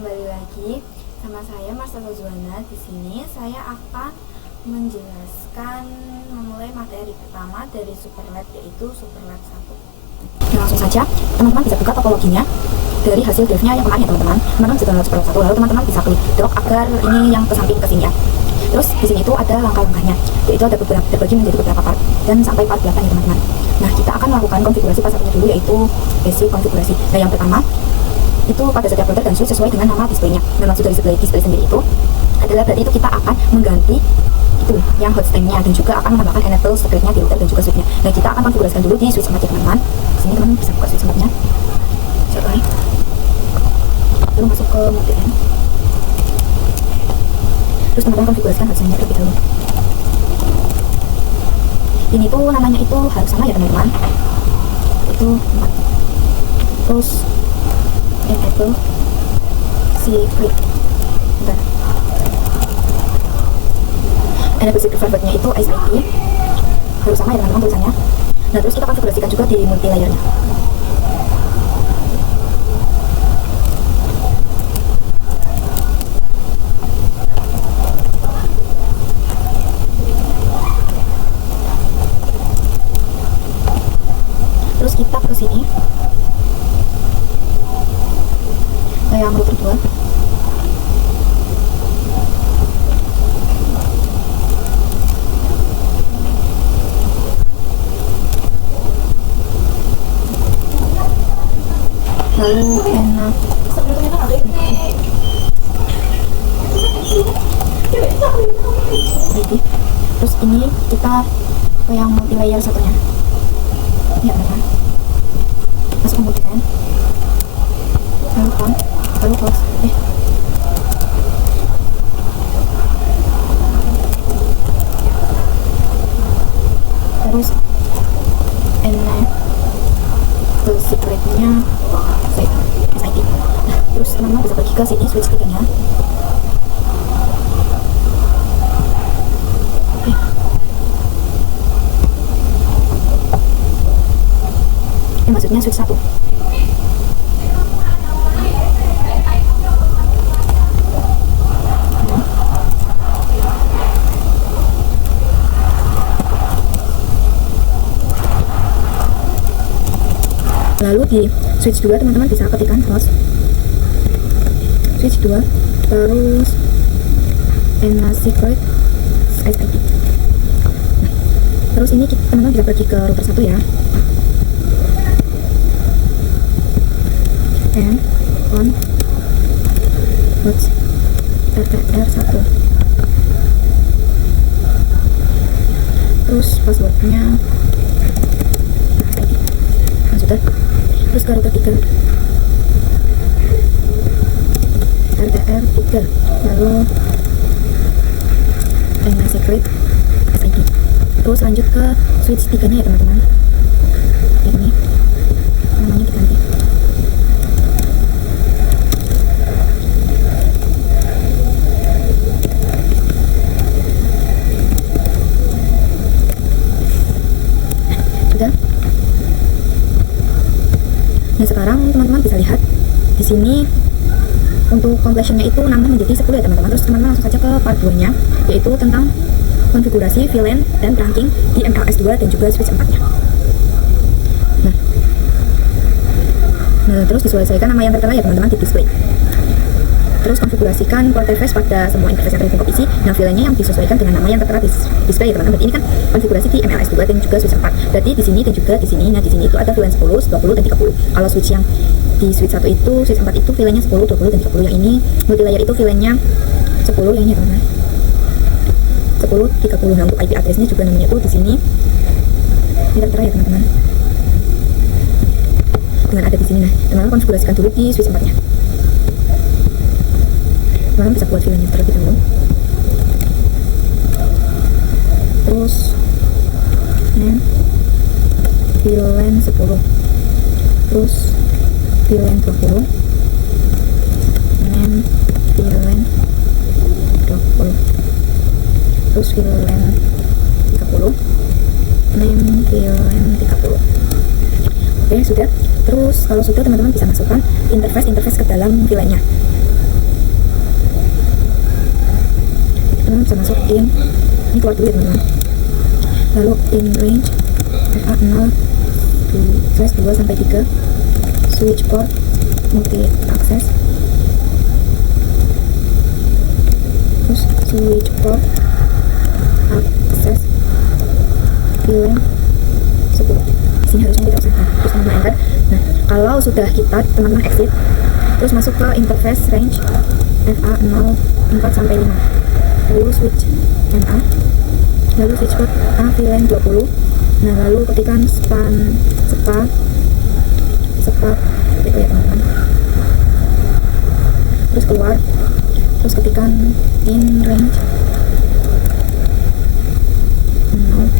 kembali lagi sama saya Marsha Zuana. Di sini saya akan menjelaskan memulai materi pertama dari Superlab, yaitu Superlab 1. Langsung saja, teman-teman bisa buka topologinya dari hasil draftnya yang kemarin ya teman-teman. Teman-teman bisa download Superlab 1, lalu teman-teman bisa klik drag agar ini yang ke samping ke sini ya. Terus di sini itu ada langkah-langkahnya, yaitu ada beberapa terbagi menjadi beberapa part dan sampai part 8 ya teman-teman. Nah, kita akan melakukan konfigurasi part satunya dulu, yaitu basic konfigurasi. Nah, yang pertama itu pada setiap router dan switch sesuai dengan nama displaynya. Dan maksud dari display sendiri itu adalah berarti itu kita akan mengganti itu yang hostname-nya dan juga akan menambahkan enable script-nya di router dan juga switch-nya. Nah, kita akan konfigurasikan dulu di switch 4 ya teman-teman. Sini teman-teman bisa buka switch 4-nya. Coba. Lalu masuk ke mode N. Terus teman-teman konfigurasikan hostname-nya terlebih dahulu. Ini tuh namanya itu harus sama ya teman-teman. Itu 4. Terus enable secret. Bentar. Enable secret private-nya itu SID harus sama ya teman-teman tulisannya. Nah, terus kita konfigurasikan juga di multi layer-nya. Terus kita ke sini. Yang router 2. Lalu enak. Terus ini kita ke yang multi layer satunya. Ya benar. Masuk ke multi kan. Lalu on, lalu close. Terus enable secret-nya SID. Nah, terus teman-teman bisa pergi ke sini switch 3-nya. Ini maksudnya switch 1. Lalu di switch 2 teman-teman bisa ketikkan host switch 2 terus enable secret SID. Nah, terus ini teman-teman bisa pergi ke router 1 ya, and on host RTR 1. Terus passwordnya sudah. Terus ke router 3 RTR 3, lalu enable secret SID. Terus lanjut ke switch 3 nya ya teman-teman. Ini namanya diganti. Sudah. Nah, sekarang teman-teman bisa lihat di sini untuk completion-nya itu nambah menjadi 10 ya teman-teman. Terus teman-teman langsung saja ke part 2-nya, yaitu tentang konfigurasi VLAN dan trunking di MLS2 dan juga switch 4-nya. Nah, terus disesuaikan nama yang tertera ya teman-teman di display. Terus konfigurasikan port interface pada semua interface yang terhubung ke PC. Nah, VLAN-nya yang disesuaikan dengan nama yang tertera di display ya teman-teman. Berarti ini kan konfigurasi di MLS2 dan juga switch 4. Berarti di sini dan juga di sini. Nah, di sini itu ada VLAN 10, 20 dan 30. Kalau switch yang di switch 1 itu, switch 4 itu VLAN-nya 10, 20 dan 30. Yang ini multi layer itu VLAN-nya 10 yang ini teman-teman. 10, 30. Nah, untuk IP address-nya juga namanya itu di sini. Ini tertera ya teman-teman. Dengan ada di sini. Nah, teman-teman konfigurasikan dulu di switch 4-nya. Teman-teman bisa buat VLAN-nya terlebih dahulu. Terus VLAN 10, terus VLAN 20, VLAN 20, terus VLAN 30, VLAN 30. Oke, sudah. Terus kalau sudah, teman-teman bisa masukkan interface ke dalam VLAN-nya. teman-teman bisa masuk in, ini keluar dulu ya teman-teman, lalu in range FA 0/2 sampai 3, switch port multi access, terus switch port access VLAN 10. Sini harusnya tidak usah, terus teman-teman enter. Nah, kalau sudah kita teman-teman exit, terus masuk ke interface range FA 0/4 sampai 5, lalu switch MA, lalu switch port A VLAN 20. Nah, lalu ketikkan spa itu ya teman-teman, terus keluar, terus ketikkan in range 0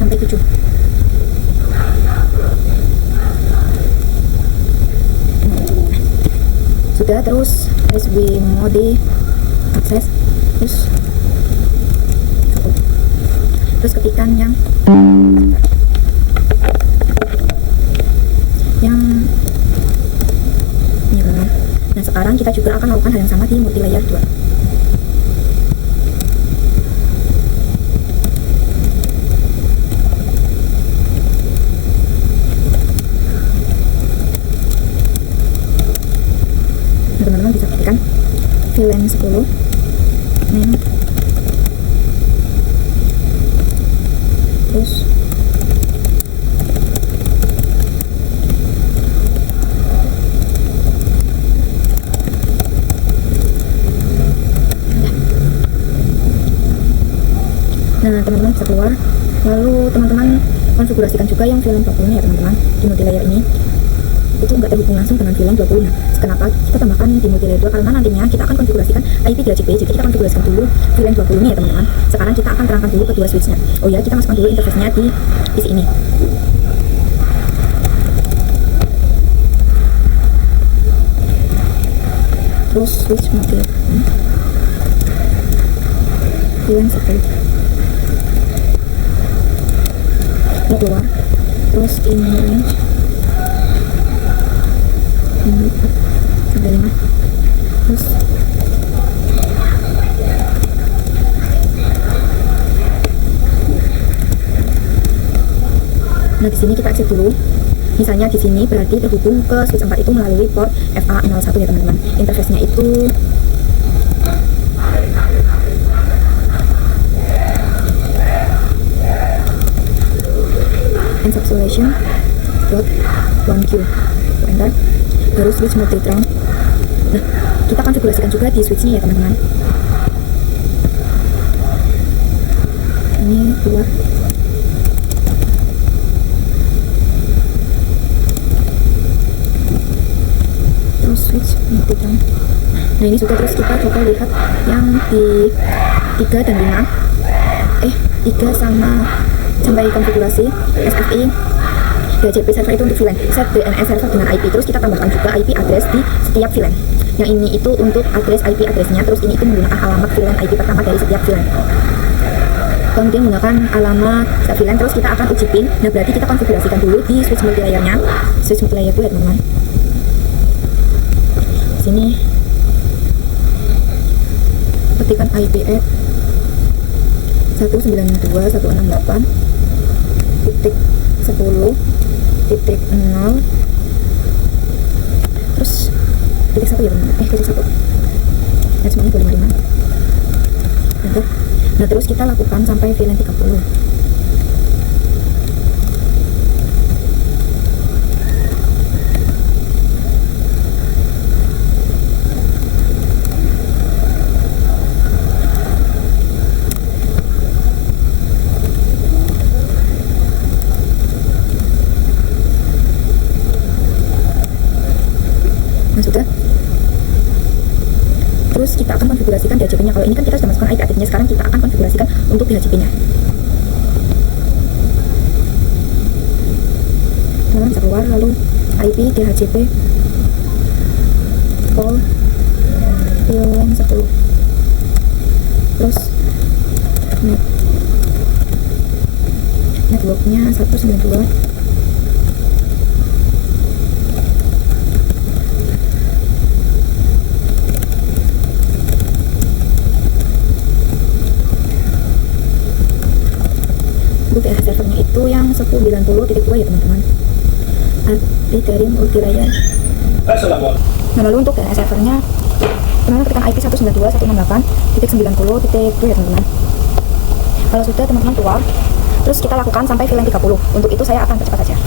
sampai 7. Sudah, terus SW mode akses, terus ketikkan yang ini teman-teman. Nah, sekarang kita juga akan melakukan hal yang sama di multilayer 2. Nah, teman-teman bisa ketikkan VLAN 10 main, terus nah teman-teman bisa keluar, lalu teman-teman konfigurasikan juga yang VLAN 20 ya teman-teman. Di multilayer ini itu nggak terhubung langsung dengan VLAN 20. Nah, kenapa kita tambahkan di multilayer 2? Karena nantinya kita akan konfigurasikan IP DHCP. Jadi kita konfigurasikan dulu VLAN 20 ini ya teman-teman. Sekarang kita akan terangkan dulu kedua switchnya. Oh ya, kita masukkan dulu interface-nya di PC ini. Terus switch mode VLAN 10, keluar, terus in range 4 sampai 5, terus nah di sini kita exit dulu. Misalnya di sini berarti terhubung ke switch 4 itu melalui port FA01 ya teman-teman. Interface-nya itu encapsulation .1Q, enter, baru switch multitron. Nah, kita konfigurasikan juga di switchnya ya teman-teman. Ini keluar, terus switch multitron. Nah, ini sudah. Terus kita coba lihat yang di 3 dan 5, 3 sampai konfigurasi SFI DHCP server itu untuk VLAN, set DNS server dengan IP. Terus kita tambahkan juga IP address di setiap VLAN. Yang ini itu untuk address IP addressnya, terus ini itu menggunakan alamat VLAN IP pertama dari setiap VLAN. Kemudian menggunakan alamat setiap VLAN, terus kita akan uji PIN. Nah, berarti kita konfigurasikan dulu di switch multilayernya. Switch multilayer itu ya teman-teman. Sini ketikkan IP add 192.168.10.0, terus titik 1 ya teman-teman, titik 1, nah semuanya 255. Nah, terus kita lakukan sampai VLAN 30. Nah, sudah. Terus kita akan konfigurasikan DHCP-nya. Kalau ini kan kita sudah masukkan IP address-nya, sekarang kita akan konfigurasikan untuk DHCP-nya. Teman-teman bisa keluar, lalu IP DHCP all VLAN 10, terus network-nya 192. servernya itu yang 1090.2 ya teman-teman, IP dari multilayer. Nah lalu untuk DNS servernya teman-teman ketikkan IP 192.168.90.2 ya teman-teman. Kalau sudah teman-teman keluar, terus kita lakukan sampai VLAN 30. Untuk itu saya akan percepat saja.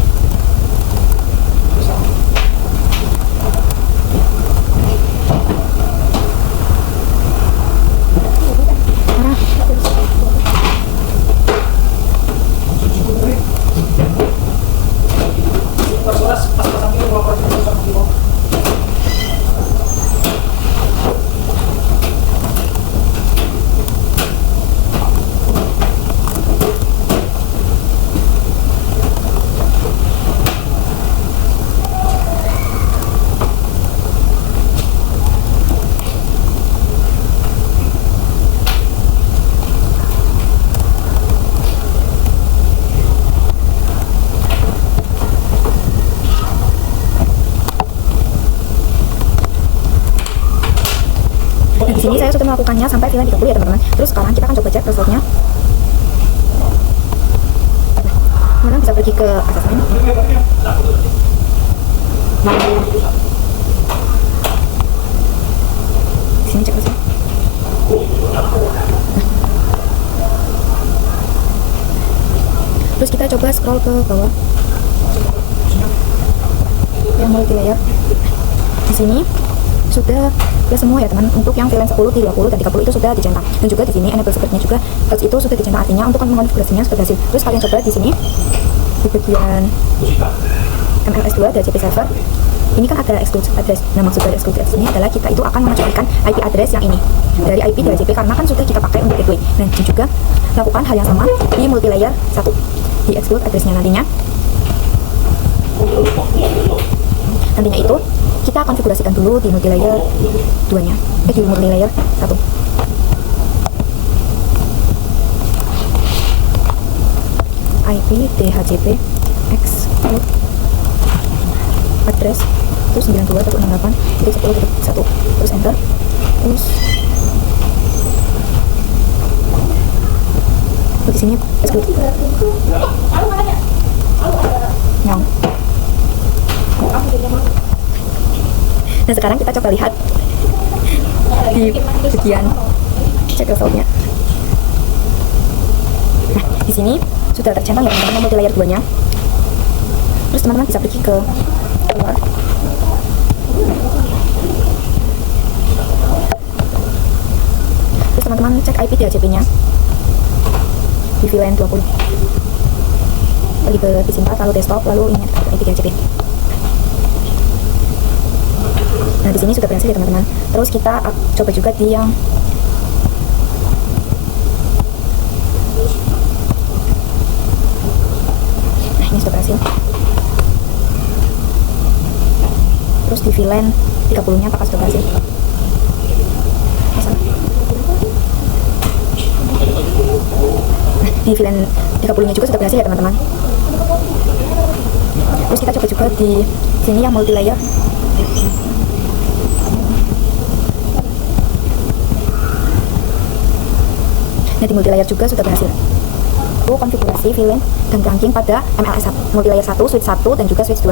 Nah di sini saya sudah melakukannya sampai VLAN 30 ya teman-teman. Terus sekarang kita akan coba cek passwordnya. Teman-teman bisa pergi ke asesmen. Di sini cek password. Terus kita coba scroll ke bawah. Yang multilayer. Di sini sudah ya semua ya teman. Untuk yang VLAN 10, 20 dan 30 itu sudah dicentak. Dan juga di sini enable secretnya juga itu sudah dicentak, artinya untuk mengonfigurasinya sudah berhasil. Terus kalian coba di sini di bagian MLS2 DHCP server. Ini kan ada exclusive address. Nah maksud dari exclusive address ini adalah kita itu akan mengecualikan IP address yang ini dari IP DHCP karena kan sudah kita pakai untuk gateway. Nah dan juga lakukan hal yang sama di multilayer 1 di exclude addressnya nantinya itu kita konfigurasikan dulu di multilayer 2 nya di multilayer 1. IP DHCP exclude address itu 92.168.10.1 terus enter. Terus di sini exclude nyong. Nah sekarang kita coba lihat di bagian cek resultnya. Nah di sini sudah tercentang ya teman-teman multilayer 2 nya. Terus teman-teman bisa pergi ke keluar. Terus teman-teman cek IP DHCP nya di VLAN 20. Pergi ke PC 4 lalu desktop lalu ingat IP DHCP. Nah di sini sudah berhasil ya teman-teman. Terus kita coba juga di yang nah ini sudah berhasil. Terus di VLAN 30 nya apakah sudah berhasil? Nah di VLAN 30 nya juga sudah berhasil ya teman-teman. Terus kita coba juga di sini yang multilayer. Nah di multilayer juga sudah berhasil. Konfigurasi VLAN dan trunking pada MLS multilayer 1, switch 1 dan juga switch 2.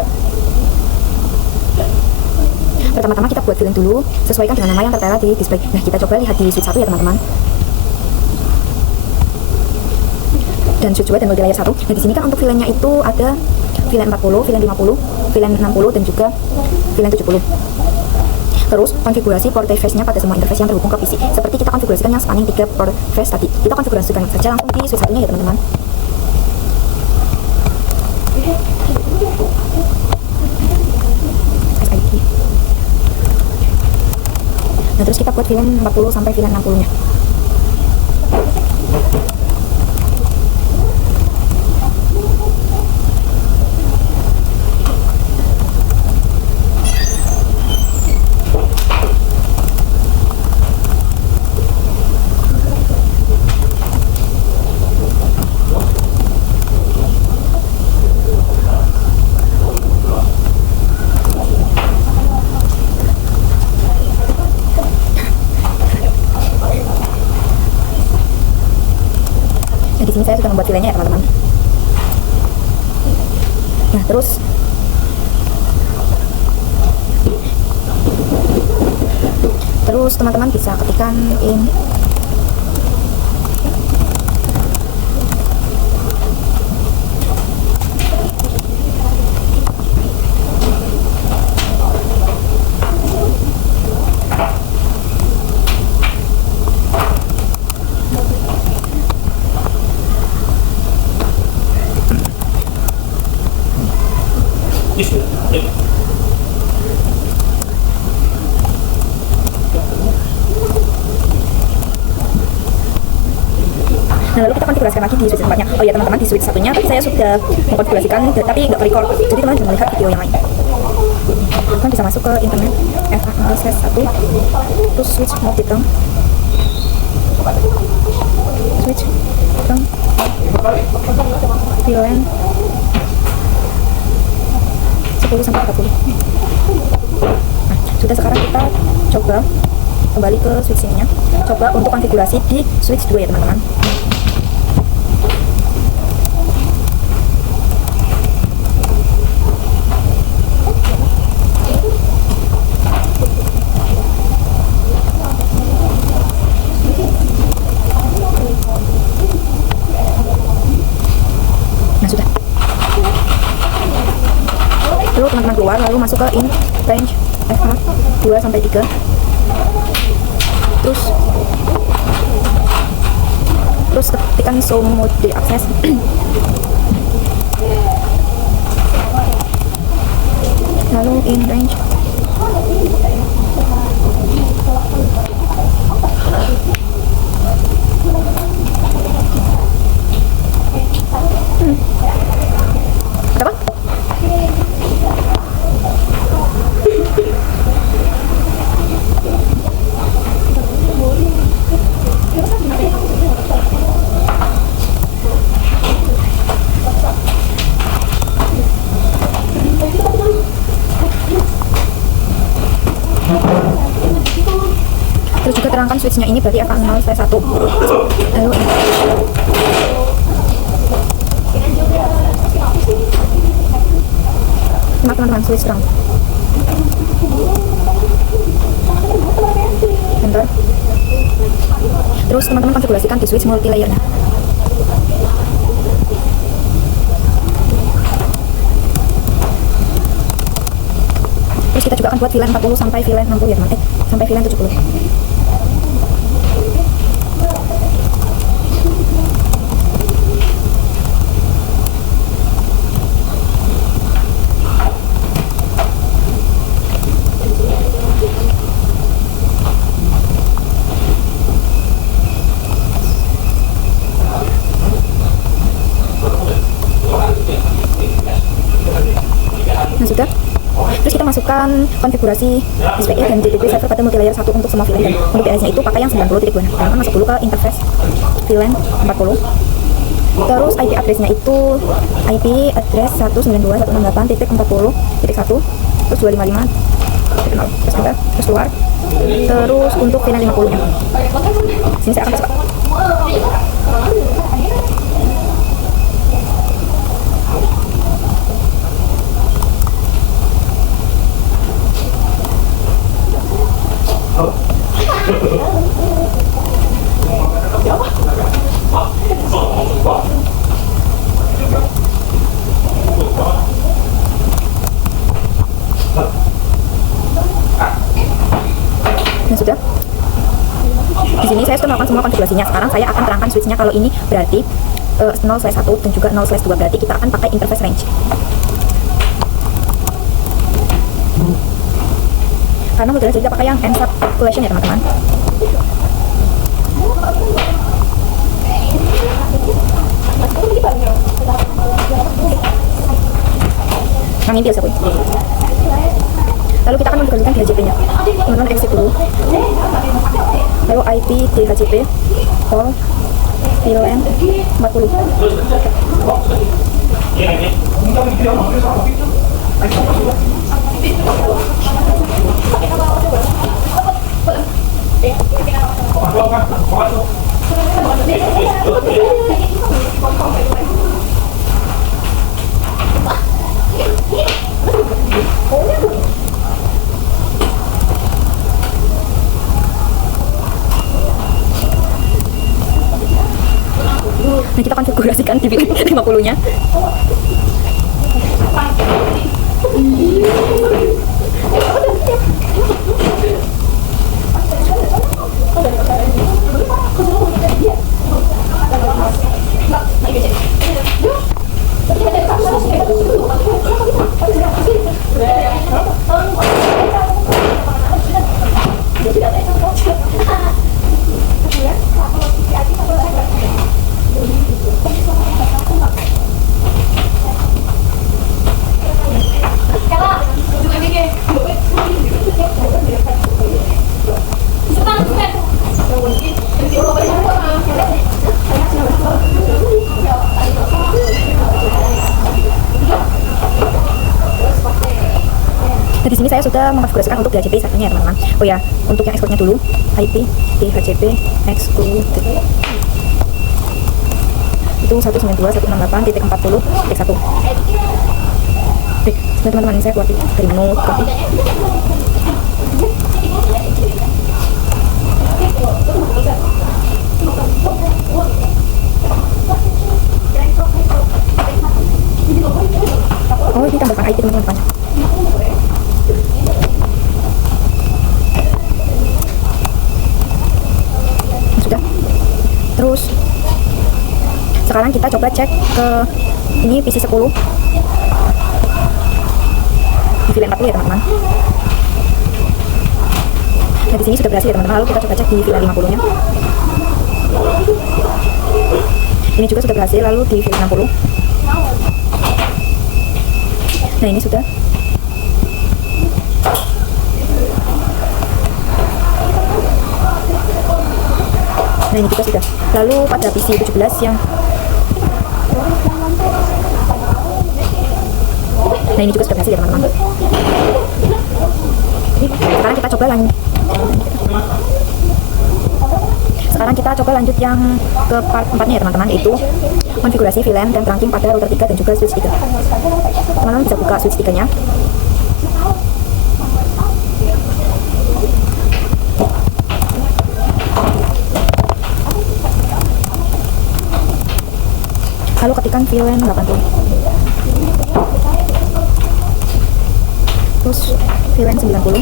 Pertama-tama kita buat VLAN dulu, sesuaikan dengan nama yang tertera di display. Nah kita coba lihat di switch 1 ya teman-teman. Dan switch 2 dan multilayer 1. Nah di sini kan untuk VLAN-nya itu ada VLAN 40, VLAN 50, VLAN 60 dan juga VLAN 70. Terus konfigurasi port face-nya pada semua interface yang terhubung ke PC. Seperti kita konfigurasikan yang spanning 3 port face tadi. Kita konfigurasikan saja langsung di switch 1-nya ya teman-teman. SID. Nah terus kita buat VLAN 40 sampai VLAN 60-nya. Nah, di sini saya sudah membuat VLAN-nya ya teman-teman. Nah, terus teman-teman bisa ketikkan in Nah, lalu kita konfigurasikan lagi di switch tempatnya. Oh ya teman-teman, di switch satunya tadi saya sudah mengkonfigurasikan tapi nggak ke-record, jadi teman jangan melihat video yang lain. Teman bisa masuk ke internet FA//1 terus switch mode button, switch button VLAN 10-40. Nah, sudah, sekarang kita coba kembali ke switch ininya, coba untuk konfigurasi di switch 2 ya teman-teman. Nah, sudah. Lalu teman-teman keluar, lalu masuk ke in range FA 2-3. Terus ketikkan show mode di akses. Lalu in range ada apa? Terus juga terangkan switchnya ini berarti akan 0/1. Lalu teman-teman switch terang. Enter. Terus teman-teman konfigurasikan di switch multi layernya. Terus kita juga akan buat VLAN 40 sampai VLAN 60 ya teman, sampai VLAN 70. Nah, sudah. Terus kita masukkan konfigurasi SPI dan DTP server pada multilayer 1 untuk semua VLAN, dan untuk DNS nya itu pakai yang 90.2. Teman-teman masuk dulu ke interface VLAN 40. Terus IP address-nya itu IP address 192.168.40.1 terus 255 terus enter, terus keluar. Terus untuk VLAN 50 nya sini saya akan masuk. Nah, sudah. Di sini saya sudah melakukan semua konfigurasinya. Sekarang saya akan terangkan switch-nya. Kalau ini berarti 0/1 dan juga 0/2, berarti kita akan pakai interface range. Karena multilayer kita pakai yang NSAP calculation ya teman-teman. Nah, ini biasa pun. Lalu kita akan menggunakan DHCP-nya. Teman-teman exit dulu. Lalu IP DHCP call VLAN 40. 50-nya. Nah, di sini saya sudah mengkonfigurasikan untuk DHCP satunya ya teman-teman. Oh ya, untuk yang exportnya dulu, IP DHCP excluded itu 192.168.40.1. Oke, teman-teman, saya buat dari menu copy. Oh, ini tambahkan IP teman-teman. Sudah. Terus sekarang kita coba cek ke ini PC 10 di VLAN 40 ya teman-teman. Nah, di sini sudah berhasil ya teman-teman. Lalu kita coba cek di VLAN 50-nya. Ini juga sudah berhasil, lalu di VLAN 60. Nah, ini sudah. Nah, ini juga sudah. Lalu pada PC 17 yang nah, ini juga sudah berhasil ya teman-teman. Sekarang kita coba lanjut. Sekarang kita coba lanjut yang ke part 4-nya ya teman-teman, yaitu konfigurasi VLAN dan trunking pada router 3 dan juga switch 3. Teman-teman bisa buka switch 3-nya. Lalu ketikkan VLAN 80. Terus VLAN 90.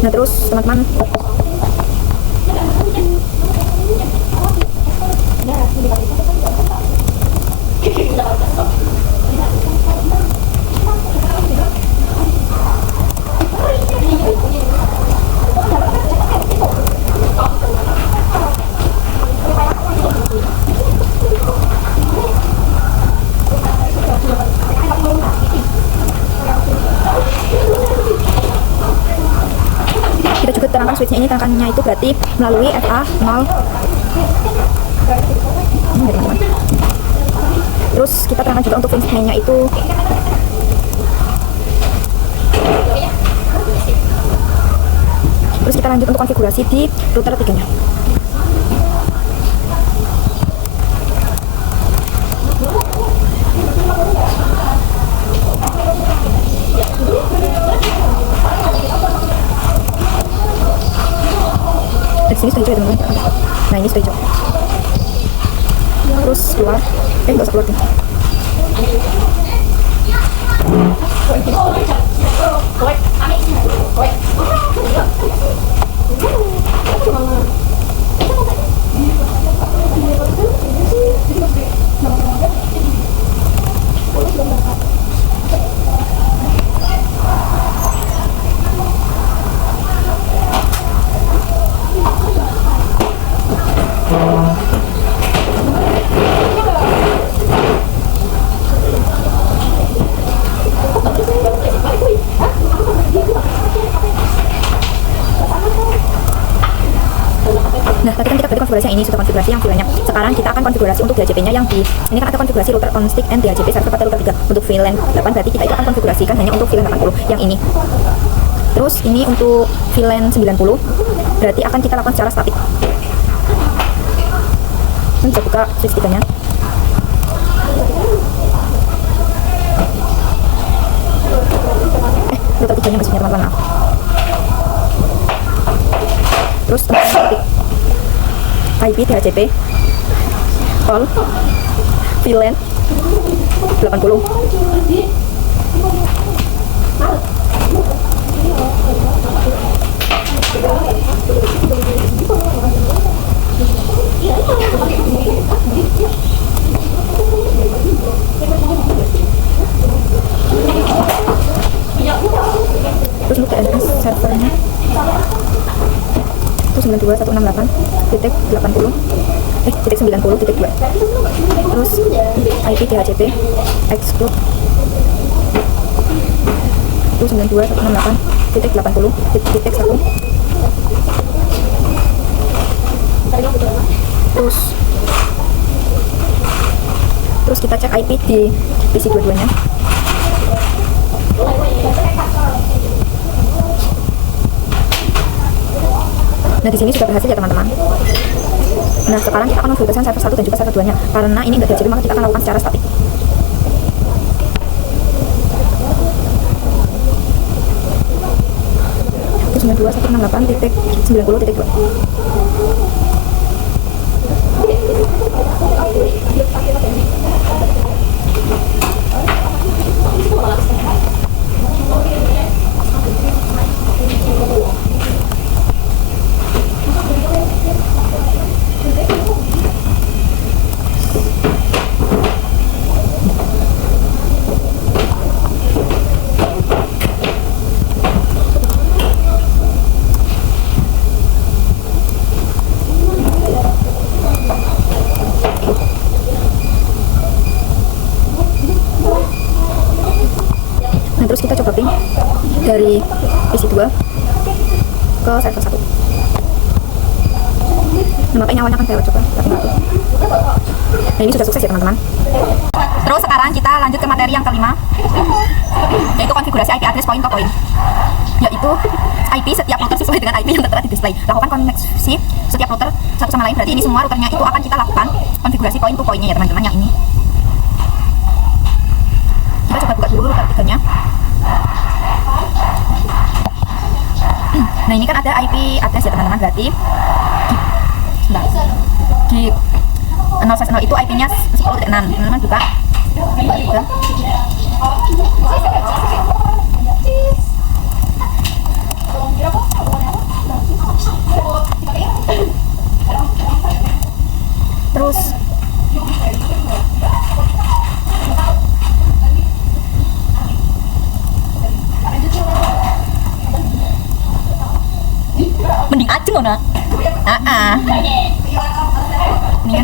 Nah, terus teman-teman kita juga terangkan switchnya ini, terangkannya itu berarti melalui FA0. Terus kita terangkan juga untuk finish nya itu terus kita lanjut untuk konfigurasi di router 3-nya. Di sini sudah hijau ya teman-teman. Nah, ini sudah hijau. Terus keluar. Nggak usah keluar nih. Nah, tadi kan kita berarti konfigurasi yang ini sudah konfigurasi yang VLAN-nya. Sekarang kita akan konfigurasi untuk DHCP-nya yang di ini kan ada konfigurasi router on stick and DHCP server pada router 3. Untuk VLAN 8 berarti kita itu akan konfigurasikan hanya untuk VLAN 80 yang ini. Terus ini untuk VLAN 90 berarti akan kita lakukan secara statik. Ini bisa buka switch 3-nya. Router 3-nya masuknya teman-teman, maaf. Terus ketik IP DHCP all VLAN 80. Terus untuk DNS servernya itu 92.168.80 titik 90.2. Terus IP DHCP exclude itu 92.168.80.1. Terus kita cek IP di PC dua-duanya. Nah, di sini sudah berhasil ya teman-teman. Nah, sekarang kita akan memverifikasi server 1 dan juga server 2-nya. Karena ini enggak DHCP, maka kita akan lakukan secara statik. Itu 92.168.90.2. Terus kita coba ping dari PC 2 ke server 1. Nah, makanya awalnya kan saya coba tapi nggak. Nah, ini sudah sukses ya teman-teman. Terus sekarang kita lanjut ke materi yang kelima, yaitu konfigurasi IP address point to point, yaitu IP setiap router sesuai dengan IP yang tertera di display. Lakukan koneksi setiap router satu sama lain, berarti ini semua routernya itu akan kita lakukan konfigurasi point to point-nya ya teman-teman, yang ini. Kita coba buka dulu router 3-nya. Nah, ini kan ada IP address ya teman-teman, berarti di 0/0 itu IP-nya 10.6. Teman-teman buka juga. Terus mending aja loh nak. Ini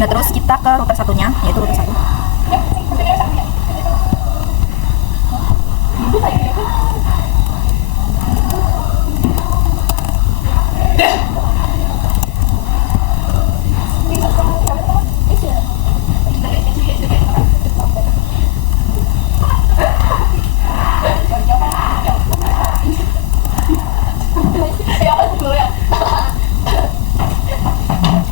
nah, terus kita ke router satunya, yaitu router 1.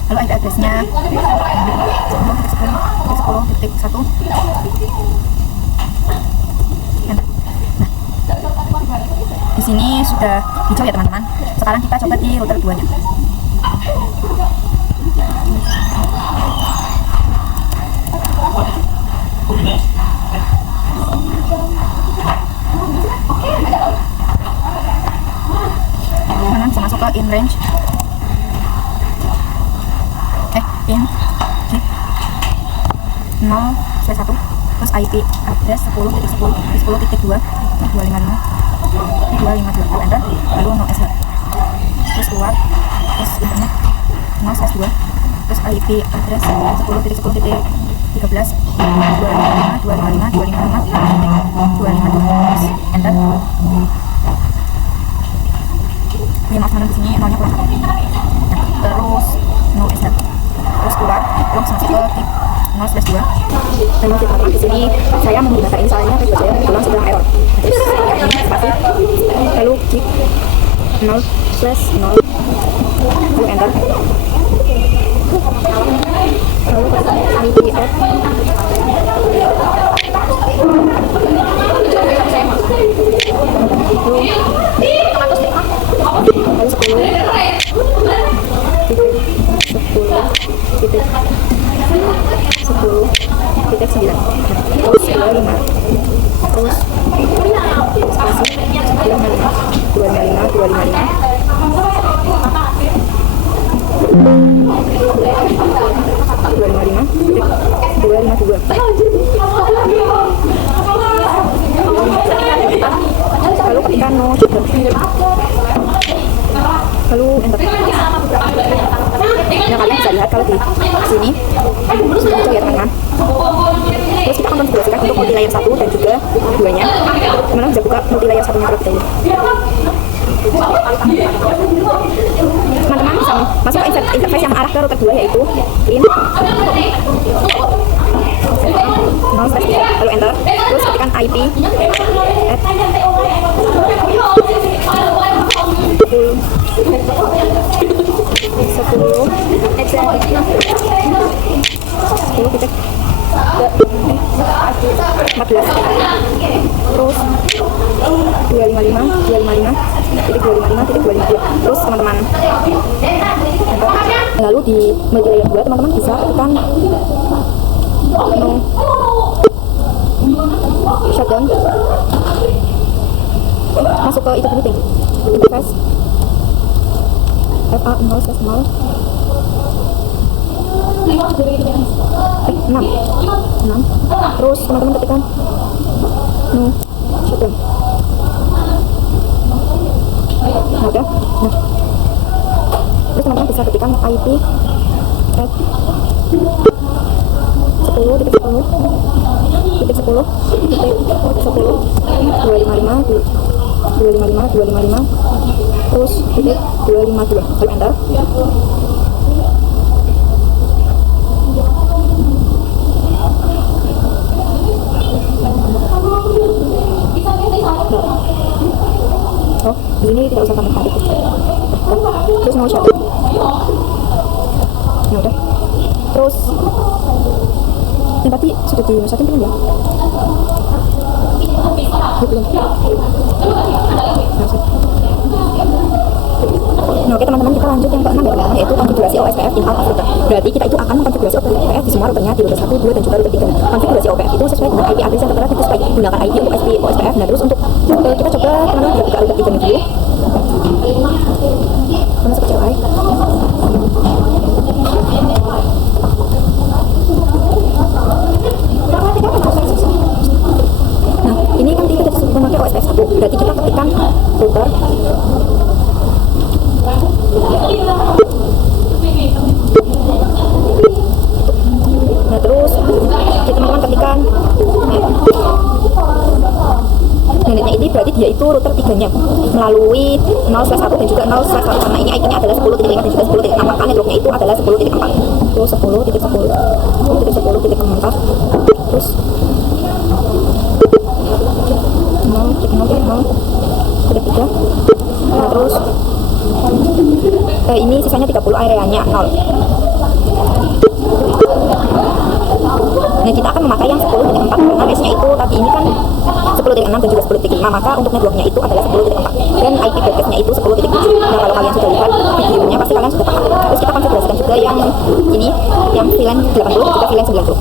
Lalu IP address-nya 10.10.1. Nah, di sini sudah hijau ya teman-teman. Sekarang kita coba di router 2-nya. Kanan bisa masuk ke in range. In 0/1, terus IP address 10.10.10.2 255 enter, lalu no SH, terus keluar, terus internet 0/2, terus IP address 10.10.13 255 enter. Ya maaf di sini nolnya kurang 1. Terus no SH, terus keluar, terus masuk ke 0/2. Dan di sini saya menggunakan ini soalnya saya kebetulan sedang error. Terus ini spasi, lalu keep 0/0, lalu enter, lalu IP add Lalu ketikkan no sugar, lalu enter. Nah, kalian bisa lihat kalau di sini muncul ya teman-teman. Terus kita akan konfigurasikan untuk multi layer 1 dan juga 2-nya. Teman-teman bisa buka multi layer 1-nya terlebih dahulu. Teman-teman bisa masuk ke interface yang mengarah ke router 2, yaitu in lalu enter. Terus ketikkan IP at 14, terus 255.255.255. Terus teman-teman, lalu di multi layer 2 teman-teman bisa tekan no shutdown, masuk ke itu meeting interface FA0/0 6. Terus teman-teman ketikkan no shutdown. Nah, udah. Nah, terus teman-teman bisa ketikkan IP at 10.10.10.10.255 terus titik 252, lalu enter. Oh, ini tidak usah tambah kali. Terus mau shutdown. Nah, udah. Terus berarti sudah di-shutdown belum ya? Belum. Nah, oke teman-teman, kita lanjut yang ke-6 ya teman-teman, yaitu konfigurasi OSPF in all of router. Berarti kita itu akan mengkonfigurasi OSPF di semua routernya, di router 1, 2, dan juga router 3. Konfigurasi OSPF itu sesuai dengan IP address yang tertera, kita sesuai gunakan IP untuk OSPF. Nah, terus untuk kita coba teman-teman buka router 3 nya dulu. Masuk ke CLI. Nah, ini kan kita memakai OSPF 1, berarti kita ketikkan router. Nah, terus kita teman-teman ketikkan netnya ini, berarti dia itu router 3-nya melalui 0/1 dan juga 0/1, karena ini IP-nya adalah 10.5 dan juga 10.6, maka networknya itu adalah 10.4. Terus 10.10.10.4 terus 0.0.0.3. Nah, terus ini sisanya 30, areanya 0. Nah, kita akan memakai yang 10.4 karena base-nya itu tadi ini kan 10.6 dan juga 10.5, maka untuk networknya itu adalah 10.4 dan IP broadcast-nya itu 10.7. Nah, kalau kalian sudah lihat videonya pasti kalian sudah paham. Terus kita konfigurasikan juga yang ini, yang VLAN 80 dan juga VLAN 90.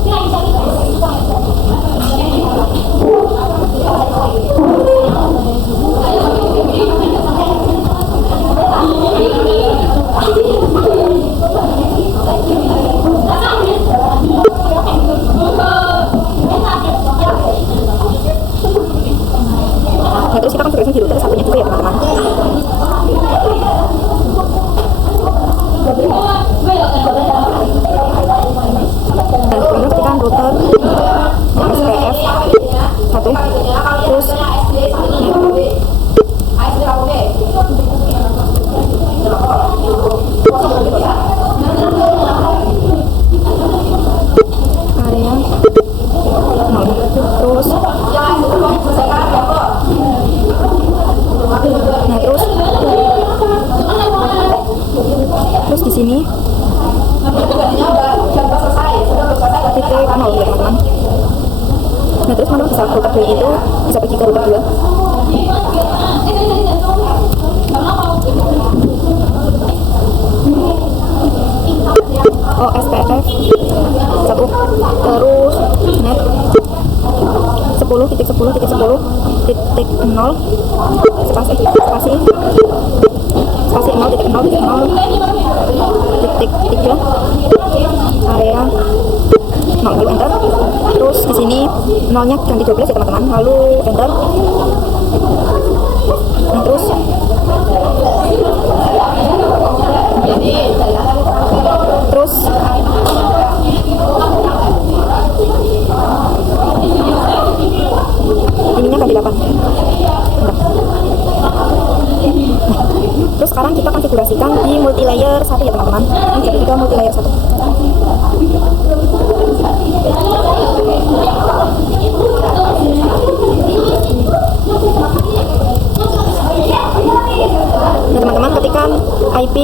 Nah, terus kita konfigurasi di router satunya juga ya teman-teman. Dan kemudian kita router SPF 1, terus area 0, terus nah, terus di sini titik 0 ya teman-teman. Nah, terus teman-teman bisa router 2 itu bisa pergi ke router 2. SPF 1, terus net 10.10.10.0 spasi 0.0.0.3 area 0, lalu enter. Terus di sini nolnya ganti 12 ya teman-teman, lalu enter. Nah, terus ininya ganti 8. Terus sekarang kita konfigurasikan di multilayer 1 ya teman-teman. Ini jadi kita multilayer 1. Nah teman-teman, ketikkan IP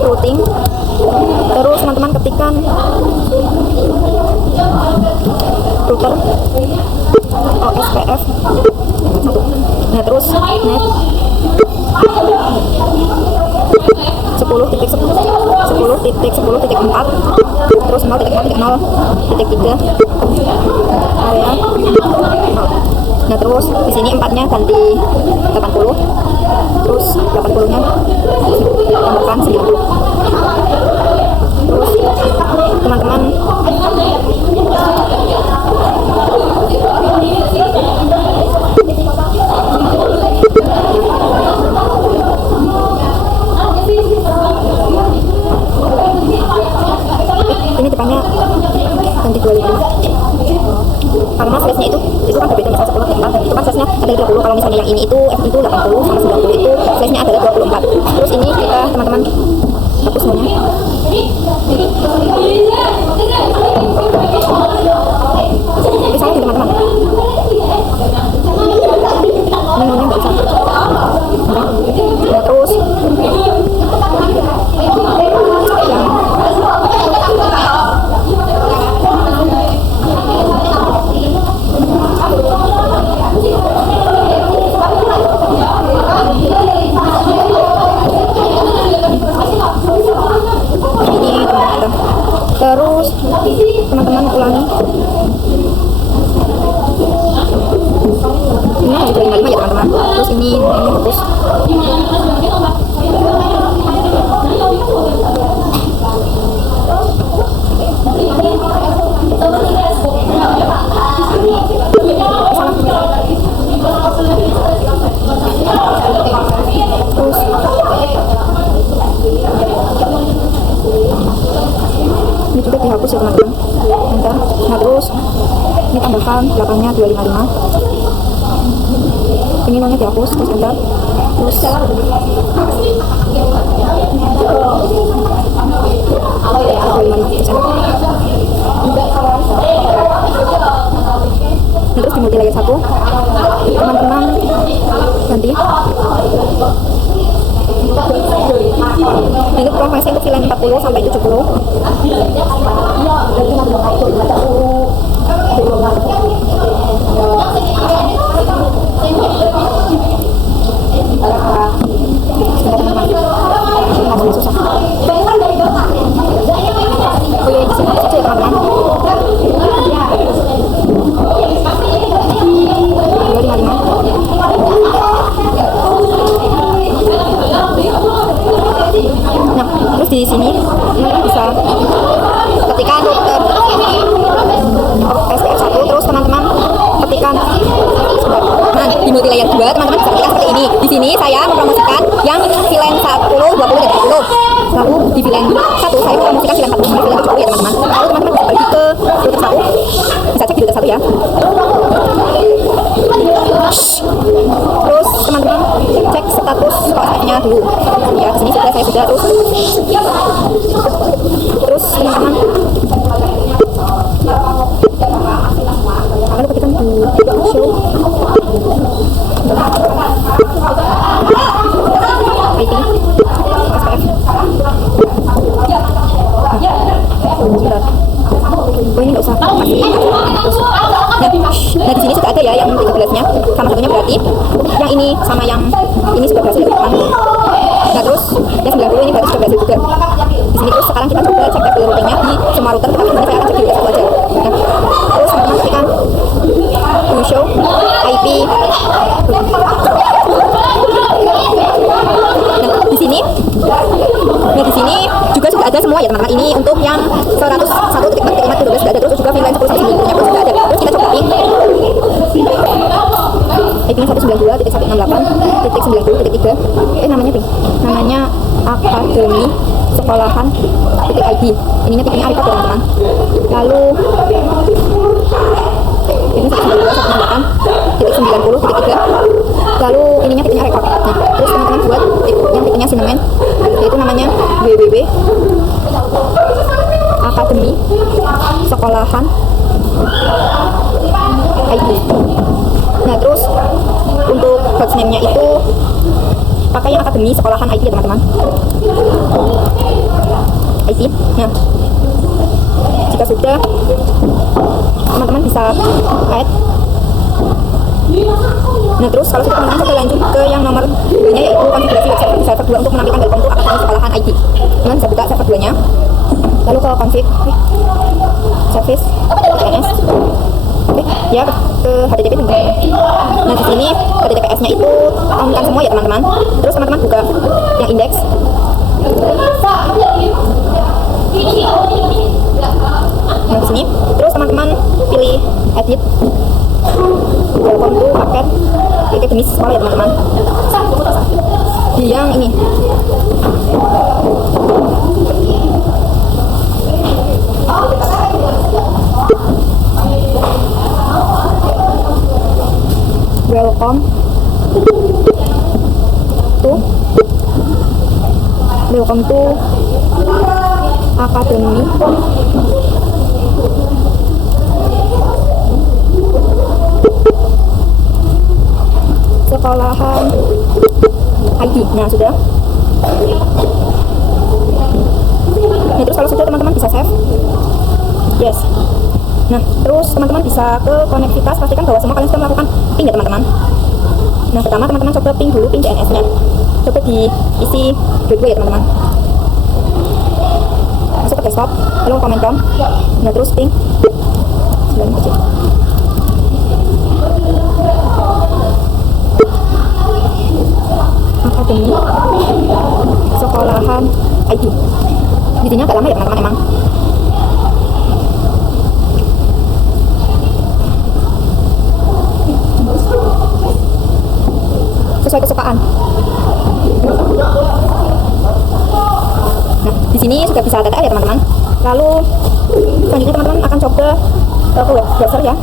routing, terus teman-teman ketikkan router OSPF 1. Nah terus net 10.10.10.4 terus 0.0.0.3 area 0. Nah terus di sini 4-nya ganti 80, terus 80-nya tambahkan 90. Terus teman-teman ini depannya ganti 25 karena size-nya itu kan berbeda, misal 10 tempat itu kan size-nya ada 30. Kalau misalnya yang ini itu F itu 80 sama 90 itu size-nya adalah 24. Terus ini kita teman-teman hapus semuanya. Salah teman-teman, ini nolnya nggak usah. Nah, terus terus teman-teman ulangi. Ini ada 25 ya teman-teman. Terus ini hapus. Ini juga dihapus ya teman-teman. Enter. Nah terus ini tambahkan belakangnya 255. Ini nolnya dihapus, terus enter. Terus terus di multilayer 1 teman-teman ganti. Ini frekuensi untuk VLAN 40 sampai 70. Susah. Oh iya, itu ya teman-teman. 255. Nah, terus di sini bisa ketikkan router SPF1, terus teman-teman ketikkan. Nah, di multilayer 2 teman-teman bisa ketikkan seperti ini. Di sini saya mempromosikan yang VLAN 10, 20 dan 30. Lalu di VLAN 1 saya mempromosikan VLAN 40 sampai VLAN 70 ya teman-teman. Lalu teman-teman bisa pergi ke router 1. Bisa cek di router 1 ya. Terus teman-teman cek status OSPF-nya dulu. Ya, di sini sudah saya sudah terus teman-teman lalu ketikkan di show IT SPF. Oh ini nggak usah kasih. Nah di sini sudah ada ya yang 13-nya sama satunya, berarti yang ini sama yang ini sudah berhasil ya. Nah terus yang 90 ini berarti sudah berhasil juga di sini. Terus sekarang kita coba cek level routingnya di semua router, tetapi ini saya akan cek di router aja. Nah, terus memastikan show IP ini 192.168.90.3. Namanya ping. Namanya Akademi Sekolahan .id. Ininya titiknya Arifat teman-teman. Lalu ini 192.168.90.3. Lalu ininya titiknya rekod. Nah, terus teman-teman buat yang titiknya sinemen, yaitu namanya www Akademi Sekolahan .id. Nah, terus untuk box name-nya itu pakai yang Akademi Sekolahan .id ya teman-teman. .id. Nah, jika sudah, teman-teman bisa add. Nah, terus kalau sudah teman-teman sudah lanjut ke yang nomor 2-nya, yaitu konfigurasi website di server 2 untuk menampilkan welcome to Akademi Sekolahan .id. Teman bisa buka server 2-nya, lalu ke config service DNS. Ya, ke HTTP teman-teman. Nah, di sini HTTPS-nya itu on-kan semua ya teman-teman. Terus teman-teman buka yang indeks. Nah, di sini terus teman-teman pilih edit welcome to paket Akademi sekolah ya teman-teman. Di yang ini welcome to Akademi Sekolahan .id. Nah, sudah. Nah, terus kalau sudah teman-teman bisa save. Yes. Nah, terus teman-teman bisa ke konektivitas, pastikan bahwa semua kalian sudah melakukan ping ya teman-teman. Nah, pertama teman-teman coba ping dulu ping DNS-nya. Coba diisi dua ya teman-teman. Masuk ke desktop, lalu comment com. Nah, terus ping 9 aja. Akademi Sekolahan .id. Bikinnya agak lama ya teman-teman emang. Sesuai kesukaan. Nah, di sini sudah bisa TTL ya teman-teman. Lalu selanjutnya teman-teman akan coba ke web browser ya.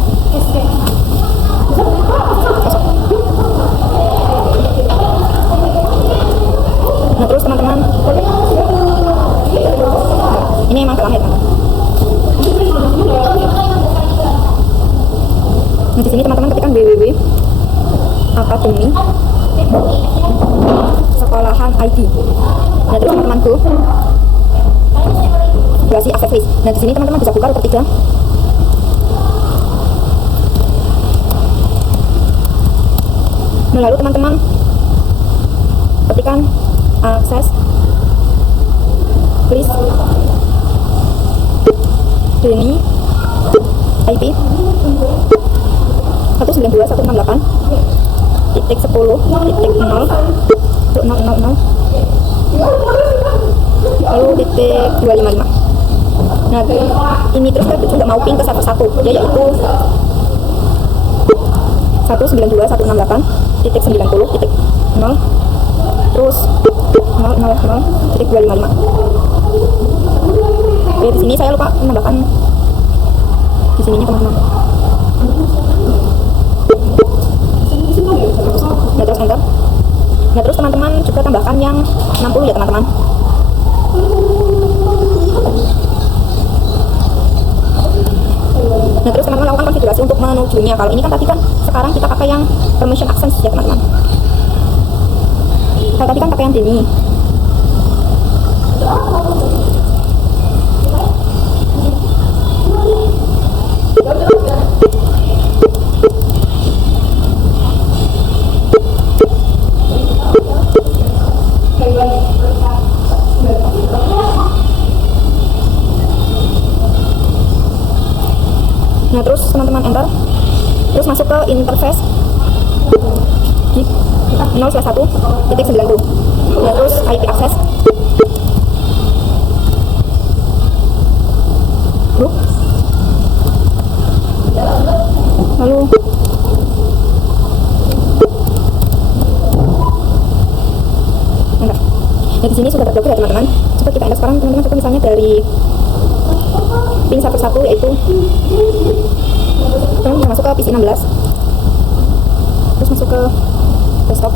Nah, terus teman-teman, ini emang lama ya teman-teman. Nah, di sini teman-teman ketikkan www Akademi Sekolahan .id. Nah, terus teman-temanku durasi akses list. Nah, di sini teman-teman bisa buka router 3. Nah, lalu teman-teman ketikkan akses list ini IP 192.168.10.0.000 lalu .255. Nah, ini terus kita juga mau ping ke server 1 ya, yaitu 192.168.90.0 terus 000.255. Ya, di sini saya lupa menambahkan di sininya teman-teman. Nah, terus enter. Nah, terus teman-teman juga tambahkan yang 60 ya teman-teman. Nah, terus teman-teman lakukan konfigurasi untuk menujunya. Kalau ini kan tadi kan sekarang kita pakai yang permission access ya teman-teman. Kalau tadi kan pakai yang ini. Nah, terus teman-teman enter, terus masuk ke interface 0/1.90. Nah, terus IP access group, lalu Nah, di sini sudah terblokir ya teman-teman. Coba kita enter sekarang teman-teman. Coba misalnya dari pin server 1 yaitu teman-teman masuk ke PC 16, terus masuk ke desktop.